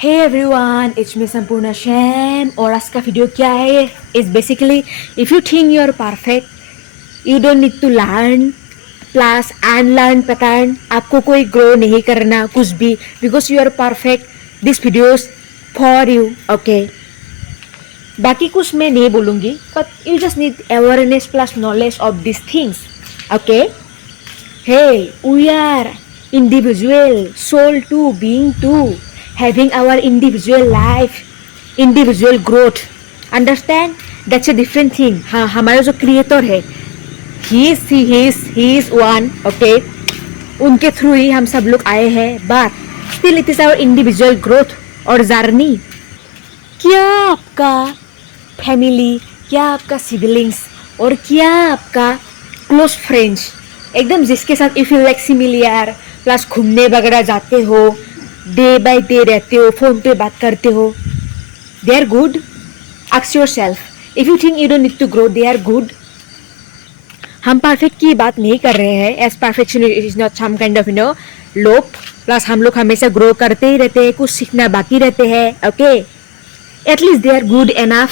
Hey everyone, it's me संपूर्ण sham और आज का वीडियो क्या है? It's basically if you think you are perfect, you don't need to learn plus unlearn pattern. आपको कोई grow नहीं करना कुछ भी because you are perfect. This video is for you, okay? बाकी कुछ मैं नहीं बोलूँगी, but you just need awareness plus knowledge of these things, okay? Hey, we are individual, soul too, being too, having our individual life, individual growth. Understand? That's a different thing. हाँ, हमारा जो creator है, he is one, okay? उनके through ही हम सब लोग आए हैं, but still it is our individual growth और जर्नी. क्या आपका फैमिली, क्या आपका सिबलिंग्स और क्या आपका क्लोज फ्रेंड्स एकदम जिसके साथ you feel like similar plus घूमने वगैरह जाते हो, डे बाय डे रहते हो, फोन पे बात करते हो, they are good. Ask yourself if you think you don't need to grow, they are good. हम परफेक्ट की बात नहीं कर रहे हैं, as perfection is not some kind of lope. Plus हम लोग हमेशा ग्रो करते ही रहते हैं, कुछ सीखना बाकी रहते हैं, okay. At least they are good enough.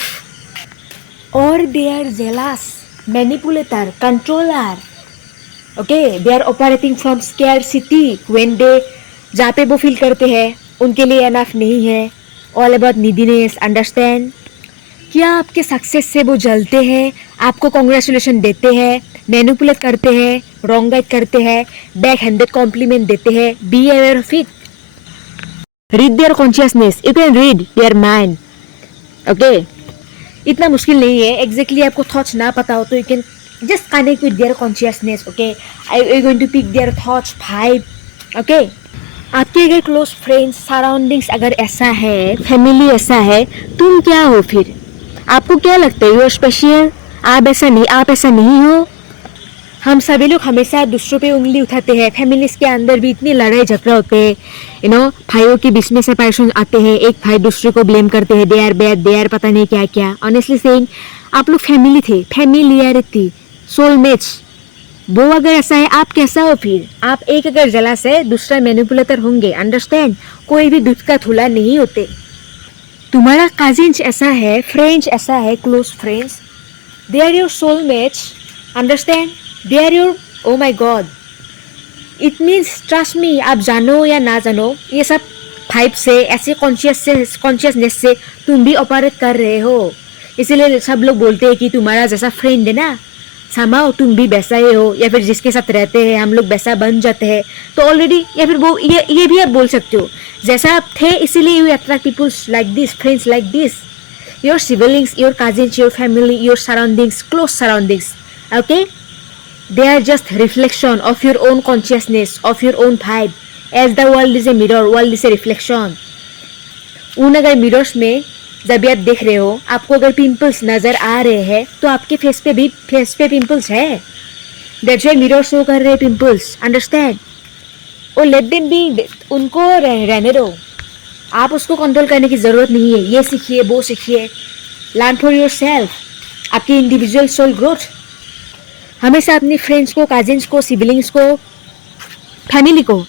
और they are jealous, manipulator, controller. Okay, they are operating from scarcity when they जहाँ पे वो फील करते हैं उनके लिए एनफ नहीं है. All about neediness. अंडरस्टैंड? क्या आपके सक्सेस से वो जलते हैं, आपको कॉन्ग्रेचुलेशन देते हैं, मैनिपुलेट करते हैं, रॉन्ग गाइड करते हैं, बैक हैंडेड कॉम्प्लीमेंट देते हैं? Be aware of it. Read their consciousness. You can read their mind, okay. इतना मुश्किल नहीं है. एग्जैक्टली आपको थॉट्स ना पता हो तो you can just connect with their consciousness, okay? I'm going to pick their thoughts, vibe, okay? आपके अगर क्लोज फ्रेंड्स, सराउंडिंग्स अगर ऐसा है, फैमिली ऐसा है, तुम क्या हो फिर? आपको क्या लगता है? You are special? आप ऐसा नहीं हो. हम सभी लोग हमेशा दूसरों पे उंगली उठाते हैं. फैमिलीज के अंदर भी इतनी लड़ाई झगड़ा होते हैं, भाइयों के बीच में सेपरेशन आते हैं, एक भाई दूसरे को ब्लेम करते हैं, they are bad, they are पता नहीं क्या क्या. ऑनेस्टली सेइंग, आप लोग फैमिली थे, फैमिलियरिटी, सोलमेट्स. वो अगर ऐसा है, आप कैसा हो फिर? आप एक अगर जलास है, दूसरा मैनिपुलेटर होंगे. अंडरस्टैंड? कोई भी दूध का थूला नहीं होते. तुम्हारा कजिन्स ऐसा है, फ्रेंड्स ऐसा है, close friends, they are your soulmates. Understand? They are your, oh my God. It means trust me, आप जानो या ना जानो, ये सब फाइव से, ऐसे कॉन्शियसनेस से तुम भी ऑपरेट कर रहे हो. इसीलिए सब लोग बोलते हैं कि तुम्हारा जैसा फ्रेंड है ना, समाओ तुम भी वैसा ही हो, या फिर जिसके साथ रहते हैं हम लोग वैसा बन जाते हैं. तो ऑलरेडी, या फिर वो ये भी आप बोल सकते हो, जैसा आप थे इसीलिए you attract peoples like this, friends like this, your siblings, your cousins, your family, your surroundings, close surroundings, okay. They are just reflection of your own consciousness, of your own vibe. As the world is a mirror, world is a reflection. उन अगर mirrors में जब भी आप देख रहे हो, आपको अगर पिंपल्स नजर आ रहे हैं तो आपके फेस पे पिंपल्स है. दैट्स व्हाई मिरर शो कर रहे हैं पिंपल्स. अंडरस्टैंड? और लेट देम बी, उनको रहने दो. आप उसको कंट्रोल करने की जरूरत नहीं है. ये सीखिए, वो सीखिए. लर्न फॉर योर सेल्फ, आपकी इंडिविजुअल सोल ग्रोथ. हमेशा अपनी फ्रेंड्स को, कजिन्स को, सिबलिंग्स को, फैमिली को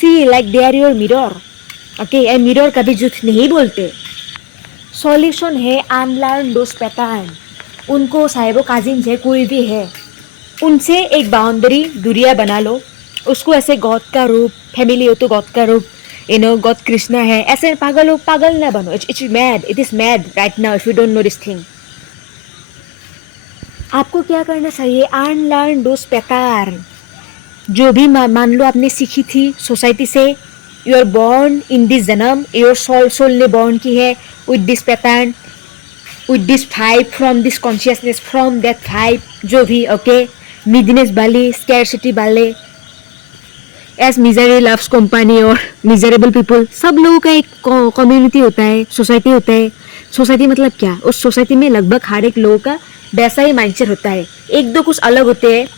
see like they are your mirror, okay. ये मिरर कभी झूठ नहीं बोलते. सॉल्यूशन है अनलर्न दोस पैटर्न. उनको, चाहे वो कजिन्स है, कोई भी है, उनसे एक बाउंड्री, दूरिया बना लो. उसको ऐसे गॉड का रूप, फैमिली हो तो गॉड का रूप, गॉड कृष्णा है, ऐसे पागल ना बनो. It's mad, it is mad right now if you don't know this thing. आपको क्या करना चाहिए? Unlearn those pattern. जो भी मान लो आपने सीखी थी सोसाइटी से, you are born in this जन्म, योर सोल ने बॉर्न की है with this pattern, with this vibe, from this consciousness, from that vibe, जो भी, ओके. नीडीनेस वाले, स्कैरसिटी वाले, एज मिजरी लव्स कंपनी और मिजरेबल पीपल. सब लोगों का एक कम्युनिटी होता है, सोसाइटी होता है. सोसाइटी मतलब क्या? उस सोसाइटी में लगभग हर एक लोगों का वैसा ही माइंडसेट होता है. एक दो कुछ अलग होते हैं,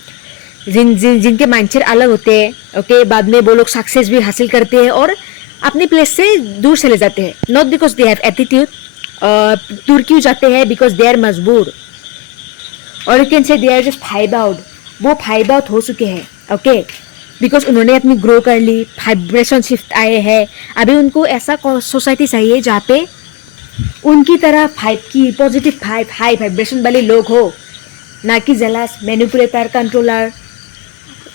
जिनके माइंडसेट अलग होते हैं, ओके. बाद में वो लोग सक्सेस भी हासिल करते हैं और अपने प्लेस से दूर चले जाते हैं. Not because they have attitude. दूर क्यों जाते हैं? बिकॉज दे आर मजबूर. और you can say they are just five out. वो फाइव आउट हो चुके हैं, ओके. बिकॉज उन्होंने अपनी ग्रो कर ली, वाइब्रेशन शिफ्ट आए हैं। अभी उनको ऐसा सोसाइटी चाहिए जहाँ पे उनकी तरह फाइव की पॉजिटिव फाइव हाई वाइब्रेशन वाले लोग हो, ना कि जेलस, मैनिपुलेटर, कंट्रोलर।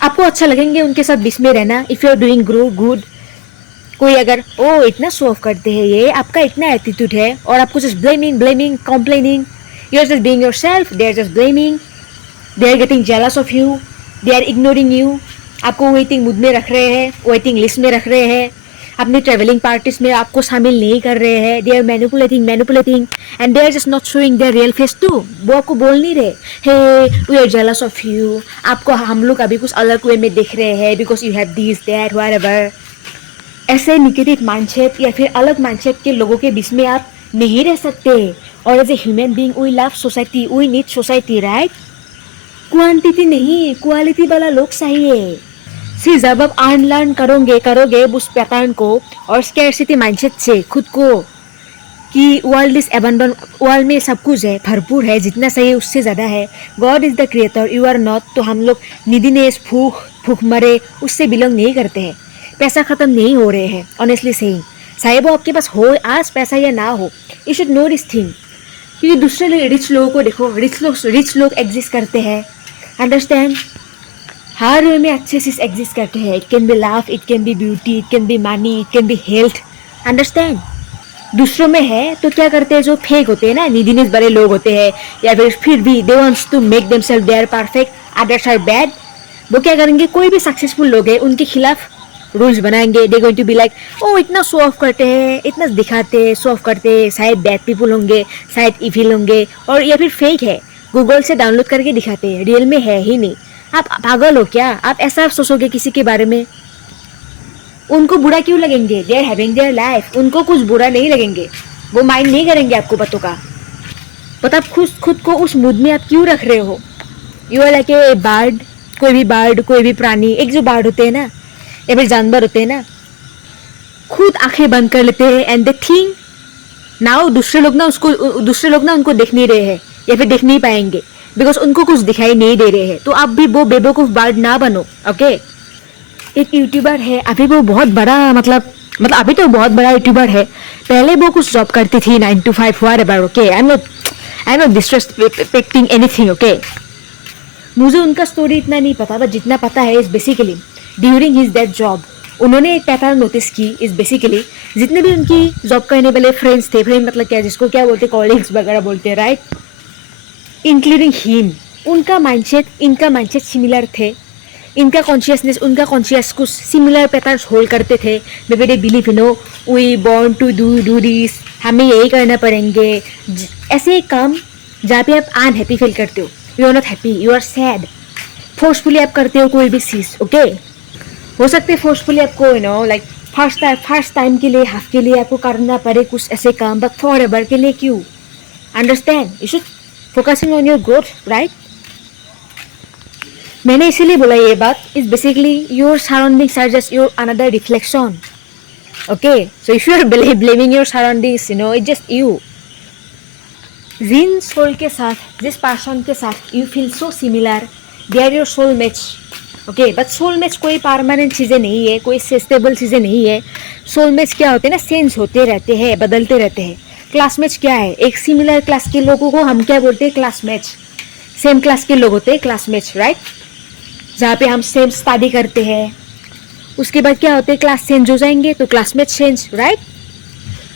आपको अच्छा लगेंगे उनके साथ बीच में रहना if you are doing grow good. कोई अगर ओ इतना शो ऑफ करते हैं, ये आपका इतना एटीट्यूड है, और आपको just blaming complaining, you are just being yourself, they are just blaming, they are getting jealous of you, they are ignoring you. आपको वेटिंग मूड में रख रहे हैं, वेटिंग लिस्ट में रख रहे हैं, अपनी ट्रेवलिंग पार्टीज में आपको शामिल नहीं कर रहे हैं। They are manipulating and they are just not showing their real face too. वो आपको बोल नहीं रहे हे we are jealous of you, आपको हम लोग अभी कुछ अलग वे में देख रहे हैं because you have this that whatever. ऐसे निगेटिव माइंडसेट या फिर अलग माइंडसेट के लोगों के बीच में आप नहीं रह सकते। और as a human being we love society, we need society, right? Quantity नहीं, क्वालिटी वाला लोग चाहिए। सी जब आप अनलर्न करोगे उस पैटर्न को और स्कैरसिटी माइंडसेट से खुद को कि वर्ल्ड इज अबंडन, वर्ल्ड में सब कुछ है, भरपूर है, जितना सही उससे ज़्यादा है, God is the creator, you are not. तो हम लोग निडीनेस, भूख मरे उससे बिलोंग नहीं करते हैं। पैसा ख़त्म नहीं हो रहे हैं, ऑनेस्टली सेइंग। चाहे वो आपके पास हो आज पैसा या ना हो, you should know this thing. क्योंकि दूसरे रिच लोगों को देखो, रिच लोग एग्जिस्ट करते हैं, अंडरस्टैंड? हर वे में अच्छे से एग्जिस्ट करते हैं। It can B love, it can B beauty, it can B money, it can be health, understand? दूसरों में है तो क्या करते हैं, जो फेक होते हैं ना, नीडीनेस वाले लोग होते हैं, या फिर भी they wants to make themselves they are perfect, others are bad. वो क्या करेंगे, कोई भी सक्सेसफुल लोग हैं उनके खिलाफ रूल्स बनाएंगे। They going to be like oh इतना शो ऑफ करते हैं, इतना दिखाते हैं, शो ऑफ करते हैं, शायद बैड पीपल होंगे, शायद इविल होंगे, और या फिर फेक है, गूगल से डाउनलोड करके दिखाते हैं, रियल में है ही नहीं। आप पागल हो क्या? आप ऐसा सोचोगे किसी के बारे में? उनको बुरा क्यों लगेंगे? They are having their life, उनको कुछ बुरा नहीं लगेंगे, वो माइंड नहीं करेंगे आपको बातों का। बट आप खुद को उस मूड में आप क्यों रख रहे हो? You are like a bird, कोई भी प्राणी, एक जो बर्ड होते हैं ना या फिर जानवर होते हैं ना, खुद आंखें बंद कर लेते हैं एंड दे थिंक नाउ दूसरे लोग ना उनको देख नहीं रहे हैं या फिर देख नहीं पाएंगे बिकॉज उनको कुछ दिखाई नहीं दे रहे हैं। तो आप भी वो बेवकूफ बर्ड ना बनो, ओके? एक यूट्यूबर है, अभी वो बहुत बड़ा मतलब अभी तो बहुत बड़ा यूट्यूबर है। पहले वो कुछ जॉब करती थी 9 to 5 whatever, okay? I am not disrespecting anything, okay? मुझे उनका स्टोरी इतना नहीं पता, बट जितना पता है is basically during his that job उन्होंने एक पैटर्न नोटिस की। इज बेसिकली जितने भी उनकी जॉब करने वाले फ्रेंड्स थे, फ्रेंड मतलब क्या, जिसको क्या बोलते, कॉलीग्स वगैरह बोलते हैं, राइट? इंक्लूडिंग हिम, इनका माइंडसेट सिमिलर थे। इनका कॉन्शियसनेस, उनका कॉन्शियस कुछ सिमिलर पैटर्न्स होल्ड करते थे। Maybe they believe we born to do this, हमें यही करना पड़ेंगे। ऐसे एक काम जहाँ पे आप अनहैप्पी फील करते हो, you are not happy, you are sad, forcefully आप करते हो कोई भी चीज़, ओके? हो सकते है फोर्सफुली आपको लाइक फर्स्ट टाइम के लिए, हाफ के लिए आपको करना पड़े कुछ ऐसे काम, बट फॉरएवर के लिए क्यों? Understand? You should focusing on your growth, right? मैंने इसीलिए बोला ये बात। Is basically your surroundings are just your another reflection, okay? So if you are blaming your surroundings, it just you. जिन सोल के साथ, जिस पर्सन के साथ you feel so similar, they are your soulmates, okay? But soulmates कोई permanent चीज़ें नहीं है, कोई स्टेबल चीज़ें नहीं है। सोलमेट्स क्या होते हैं ना, चेंज होते रहते हैं, बदलते रहते हैं। क्लासमेट्स क्या है, एक सिमिलर क्लास के लोगों को हम क्या बोलते हैं, क्लासमेट्स। सेम क्लास के लोग होते हैं क्लासमेट्स, राइट? जहाँ पे हम सेम स्टडी करते हैं, उसके बाद क्या होते हैं, क्लास चेंज हो जाएंगे तो classmate change, right?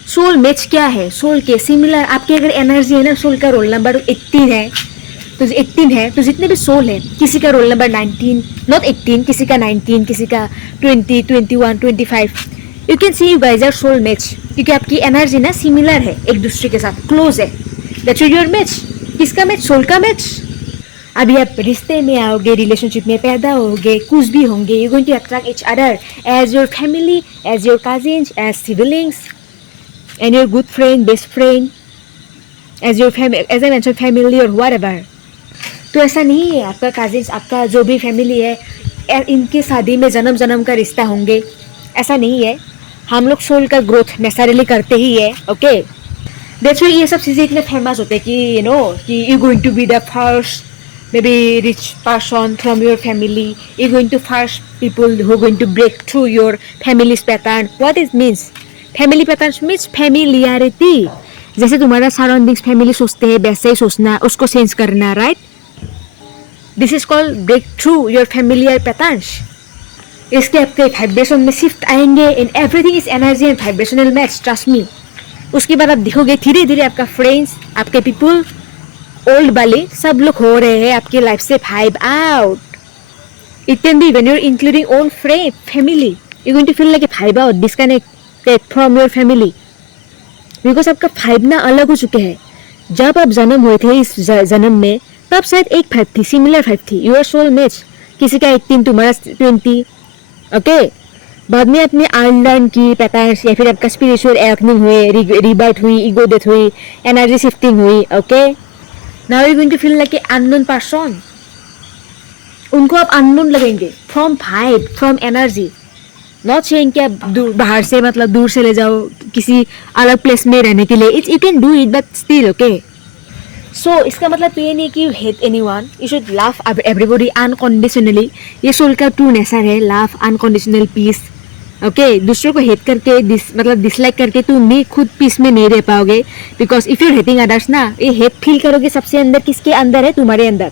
Soulmates क्या है, सोल के सिमिलर। आपकी अगर एनर्जी है ना, सोल का रोल नंबर 18 है तो जितने भी सोल है, किसी का रोल नंबर 19, नॉट 18, किसी का 19, किसी का 20, 21, 25, you can see you guys are soulmates, क्योंकि आपकी एनर्जी ना सिमिलर है, एक दूसरे के साथ क्लोज है। That's your match. किसका मैच? सोल का मैच। अभी आप रिश्ते में आओगे, रिलेशनशिप में पैदा होगे, कुछ भी होंगे, you going to attract each other as your family, as your cousins, as siblings and your good friend, best friend, as I mention family और व्हाटएवर। तो ऐसा नहीं है आपका कजिन्स, आपका जो भी फैमिली है, इनकी शादी में जन्म जन्म का रिश्ता होंगे, ऐसा नहीं है। हम लोग सोल का ग्रोथ नेसेसरीली करते ही है, ओके? दैट्स व्हाई ये सब चीज़ें इतने फेमस होते हैं कि कि you going to be the first maybe rich person from your family. You're going to first people who are going to break through your family's pattern. What it means? Family patterns means familiarity. जैसे तुम्हारा surroundings family सोचते हैं वैसे ही सोचना, उसको change करना, right? This is called break through your familiar patterns. इसके आपके वाइब्रेशन में शिफ्ट आएंगे in everything is energy and vibrational match, trust me. उसके बाद आप देखोगे धीरे धीरे आपका फ्रेंड्स, आपके पीपल, ओल्ड वाले सब लोग हो रहे हैं आपके लाइफ से vibe out. It can be when you are including own family, you going to feel like a vibe out, disconnected from your family, because आपका फाइव ना अलग हो चुके हैं. जब आप जन्म हुए थे इस जन्म में तब शायद एक फाइव थी, सिमिलर फाइव थी, यूर सोल मैच. किसी का 18, तुम्हारा 20. ओके, बाद में अपने अनलर्न की पैटर्न्स या फिर आपका स्पिरिचुअल एवकनिंग हुए, रिबर्थ हुई, ईगो डेथ हुई, एनर्जी शिफ्टिंग हुई. Okay, now you going to feel like a unknown person. उनको आप अननोन लगेंगे from vibe, from energy. Not saying कि आप बाहर से मतलब दूर से ले जाओ किसी अलग प्लेस में रहने के लिए. It's you can do it but still. Okay, so इसका मतलब ये नहीं कि you hate anyone. You should love everybody unconditionally. ये सोल का ट्रू नेचर है, लव, अनकंडीशनल पीस. ओके, दूसरों को हेट करके मतलब डिसलाइक करके तुम भी खुद पीस में नहीं रह पाओगे. Because if you're hating others ना, ये हेट फील करोगे सबसे अंदर. किसके अंदर है? तुम्हारे अंदर.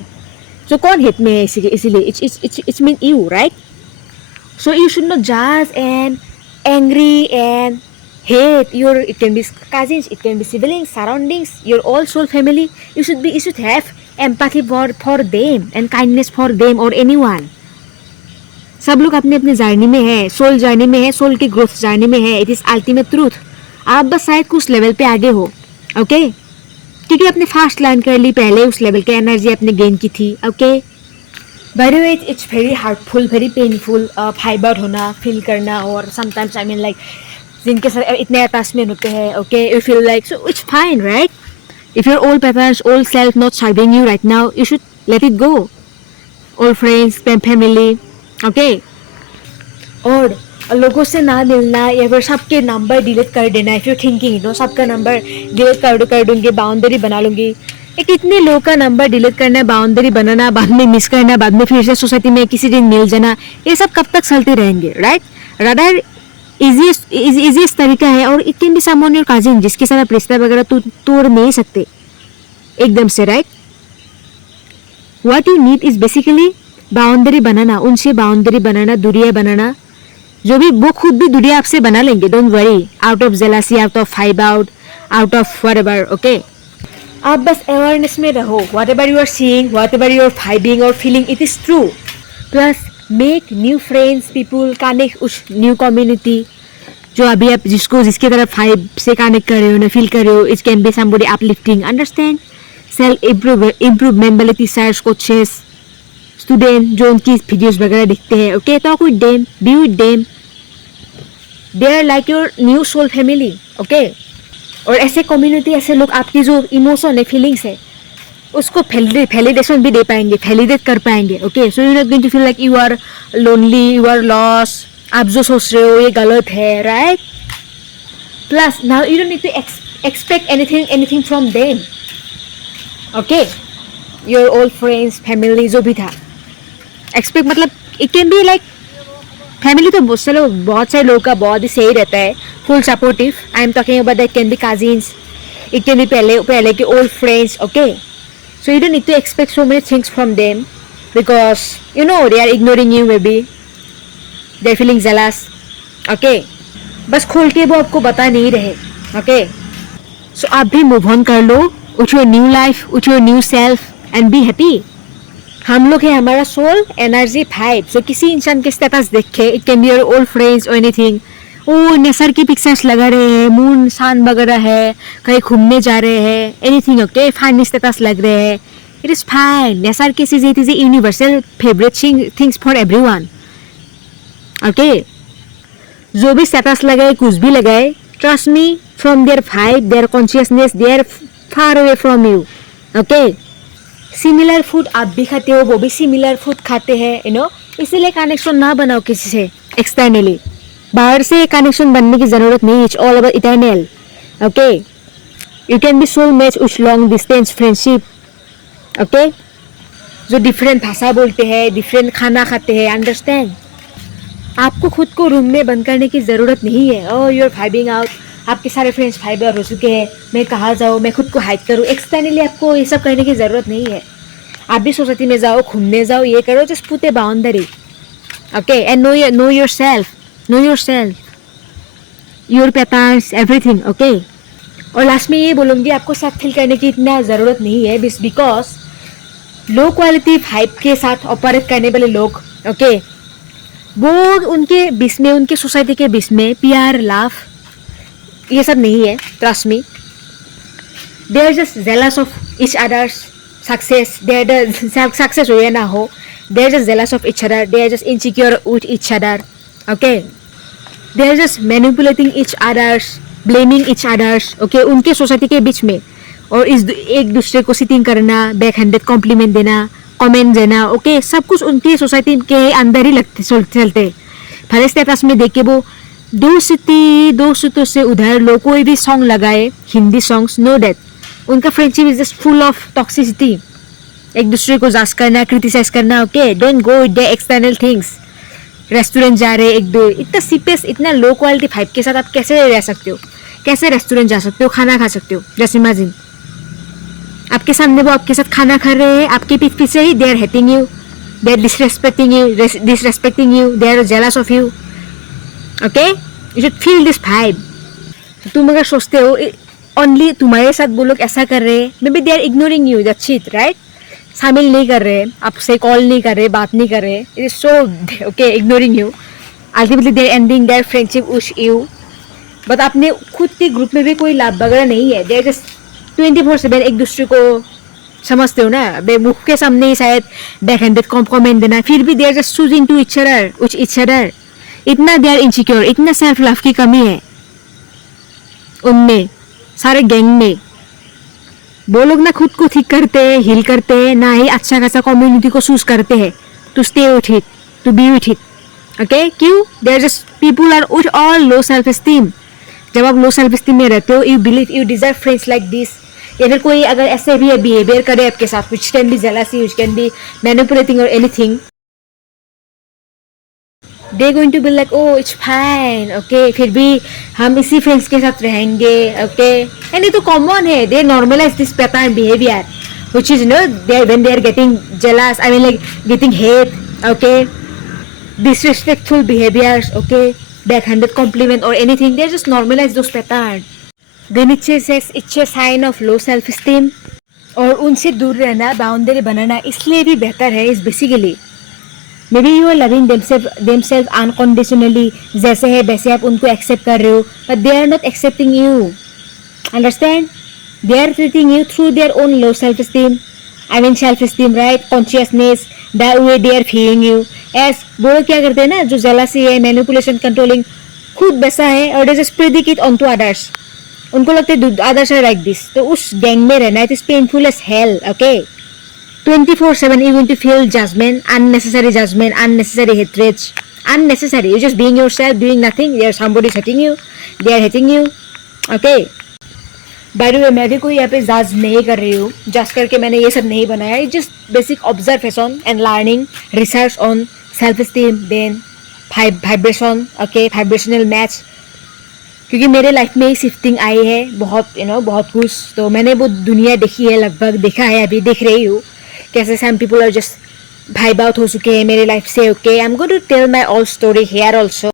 सो कौन हेट में है? इसीलिए it's mean you, right? So you should not judge and angry and hate your, it can be cousins, it can be siblings, surroundings, your all soul family. You should have empathy for them and kindness for them or anyone. सब लोग अपने अपने journey में है, soul journey में है, soul की growth journey में है. It is ultimate truth. आप बस शायद कुछ लेवल पे आगे हो. ओके, क्योंकि आपने फास्ट लर्न कर ली, पहले उस लेवल की एनर्जी आपने गेन की थी. Okay, By the way, it's very hurtful, very painful, five out होना, फील करना. और sometimes I mean like जिनके साथ इतने अटैचमेंट होते हैं, okay, you feel like, so it's fine, right? If your old patterns, old self not serving you right now, you should let it go. Old friends, family, okay? और लोगों से ना मिलना या फिर सबके नंबर डिलीट कर देना. if you're thinking, सबका नंबर डिलीट कर दूंगी, बाउंड्री बना लूंगी. कितने लोगों का नंबर डिलीट करना, बाउंड्री बनाना, बाद में मिस करना, बाद में फिर से सोसाइटी में किसी दिन मिल जाना, ये सब कब तक चलते रहेंगे, राइट? रादर इजीएस्ट तरीका है. और it can be someone your cousin, जिसके साथ आप रिश्ता वगैरह तोड़ नहीं सकते एकदम से, right? What you need is basically boundary बनाना, उनसे बाउंड्री बनाना, दूरियां बनाना. जो भी वो खुद भी दूरियां आपसे बना लेंगे, don't worry. Out of jealousy, out of five out, out of whatever. Okay, आप बस अवेयरनेस में रहो. Whatever you are seeing, whatever you are vibing और feeling, it is true. Plus make new friends, people, connect उस new community जो अभी आप जिसके तरफ फाइव से कनेक्ट कर रहे हो ना, फील कर रहे हो. It can be somebody uplifting, understand, self improvement वाले टीचर्स, कोचेस, स्टूडेंट जो उनकी वीडियोज वगैरह दिखते हैं. Okay, talk with them, be with them. They are like your new soul family. Okay, और ऐसे कम्युनिटी, ऐसे लोग आपकी जो इमोशन है, फीलिंग्स है, उसको वैलिडेशन भी दे पाएंगे, वैलिडेट कर पाएंगे. Okay, so you not going to feel like you are lonely, you are loss. आप जो सोच रहे हो ये गलत है, right? Plus now you don't need to expect anything from them. Okay, your old friends, family जो भी था, एक्सपेक्ट मतलब it can be like family. तो बहुत सारे लोगों का बहुत ही सही रहता है, full supportive. I am talking about that can be cousins, it can be पहले के old friends. Okay, so you don't need to expect so many things from them because you know they are ignoring you, maybe they are feeling jealous. Okay, बस खोल के वो आपको बता नहीं रहे. ओके, सो आप भी मूव ऑन कर लो with your new life, with your new self and be happy. हम लोग है, हमारा सोल एनर्जी फाइव. सो किसी इंसान के स्टेटस देख के, it can be your old friends और एनीथिंग, वो नेचर की पिक्चर्स लगा रहे हैं, मून सन वगैरह है, कहीं घूमने जा रहे हैं, एनीथिंग. ओके, फाइन स्टेटस लग रहे हैं, इट इज फाइन. नेचर की चीज, it is a universal favourite things for everyone. Okay, जो भी स्टेटस लगाए, कुछ भी लगाए, trust me, from their vibe, their consciousness, they are far away from you. Okay, similar food आप भी खाते हो, वो भी सिमिलर फूड खाते हैं, यू नो. इसीलिए कनेक्शन ना बनाओ किसी से एक्सटर्नली. बाहर से कनेक्शन बनने की जरूरत नहीं. It's all about eternal. Okay, you can be soul match with long distance friendship. Okay, जो डिफरेंट भाषा बोलते हैं, डिफरेंट खाना खाते हैं, अंडरस्टैंड। आपको खुद को रूम में बंद करने की ज़रूरत नहीं है। ओह यू आर फाइबिंग आउट, आपके सारे फ्रेंड्स फाइब आउट हो चुके हैं, मैं कहाँ जाऊँ, मैं खुद को हाइड करूँ। एक्सटर्नली आपको ये सब करने की ज़रूरत नहीं है। आप भी सोसाइटी में जाओ, घूमने जाओ, ये करो, just put A boundary, okay, and know your self, your patterns, everything, okay. और लास्ट में ये बोलूँगी, आपको सेफ फील करने की इतना ज़रूरत नहीं है, बिकॉज लो क्वालिटी वाइब के साथ ऑपरेट करने वाले लोग, ओके, वो उनके बीच में, उनके सोसाइटी के बीच में प्यार, लव, ये सब नहीं है। Trust me, they are just jealous of each others success. They are success हो या ना हो, they are just jealous of each other, they are just insecure with each other, okay. They are just manipulating each others, blaming each others, okay, उनके society के बीच में। और इस एक दूसरे को सिटिंग करना, बैक हैंडेड कॉम्प्लीमेंट देना, कमेंट देना, ओके, सब कुछ उनके सोसाइटी के अंदर ही चलते। भले स्टेटस में देख के वो 2 सिटी से उधर लोग कोई भी सॉन्ग लगाए, हिंदी सॉन्ग्स, नो डेट उनका friendship is just full of toxicity, एक दूसरे को जज करना, क्रिटिसाइज करना, okay. Don't go with the external things. Restaurant जा रहे एक दो, इतना सीपेस, इतना लो क्वालिटी फाइव के साथ आप कैसे रह सकते हो? कैसे रेस्टोरेंट जा सकते हो, खाना खा सकते हो? जस्ट इमेजिन, आपके सामने वो आपके साथ खाना खा रहे हैं, आपके पीठ पीछे ही they are hating you, they are disrespecting you, they are jealous of you, okay. You should feel this vibe. तुम अगर सोचते हो ओनली तुम्हारे साथ वो लोग ऐसा कर रहे हैं, maybe they are ignoring you, that's it, right? शामिल नहीं कर रहे, आपसे कॉल नहीं कर रहे, बात नहीं कर रहे, it is so okay, ignoring you. Ultimately they are ending their friendship with you. But अपने खुद के ग्रुप में भी कोई लाभ वगैरह नहीं है, दे आर जस्ट 24/7 एक दूसरे को समझते हो ना, मुख के सामने ही शायद बैक हैंडेड कमेंट देना, फिर भी they are just choosing to each other. इतना दे आर इनसिक्योर, इतना सेल्फ लव की कमी है उनमें, सारे गैंग में। वो लोग ना खुद को ठीक करते हैं, हील करते हैं, ना ही अच्छा खासा कम्युनिटी को चूज करते हैं to stay with it, to be with it, okay. क्यों? They are just people are with all low self esteem. जब आप लो सेल्फ एस्टीम में रहते हो, you believe you deserve friends like this. या फिर कोई अगर ऐसे भी बिहेवियर करे आपके साथ, which can be jealousy, which can be manipulating और anything, they going to be like oh it's fine, okay, फिर भी हम इसी फ्रेंड्स के साथ रहेंगे, ओके। एंड ये तो कॉमन है, they normalise this pattern behaviour which is no they when they are getting jealous, I mean like getting hate, okay, disrespectful behaviors, okay, backhanded compliment or anything, they just normalize those patterns. Then it's a sign of low self esteem. और उनसे दूर रहना, boundary बनाना इसलिए भी बेहतर है, इस basically maybe you are loving themselves unconditionally, जैसे है वैसे आप उनको एक्सेप्ट कर रहे हो, but they are not accepting you, understand? They are treating you through their own low self esteem, I mean self esteem, right, consciousness, the way they are feeling you as. वो लोग क्या करते हैं ना, जो जेलसी है, manipulation, controlling, खुद वैसा है और they just predict it on to others. उनको लगता है अदर्स आर लाइक दिस, तो उस गैंग में रहना it is painful as hell, okay. 24/7 you going to feel judgment, unnecessary judgment, unnecessary hatred, unnecessary. You're just being yourself, doing nothing. There's somebody hating you, they are hating you, okay. By the way, मैं भी कोई यहाँ पे जज नहीं कर रही हूँ, जज करके मैंने ये सब नहीं बनाया, it just basic observation and learning, research on self esteem, then vibration, okay, vibrational match. क्योंकि मेरे लाइफ में शिफ्टिंग आई है बहुत, बहुत कुछ, तो मैंने वो दुनिया देखी है, लगभग देखा है, अभी देख रही हूँ कैसे some people are just vibe out हो चुके हैं मेरे लाइफ से, okay. I am going to tell my all story here also.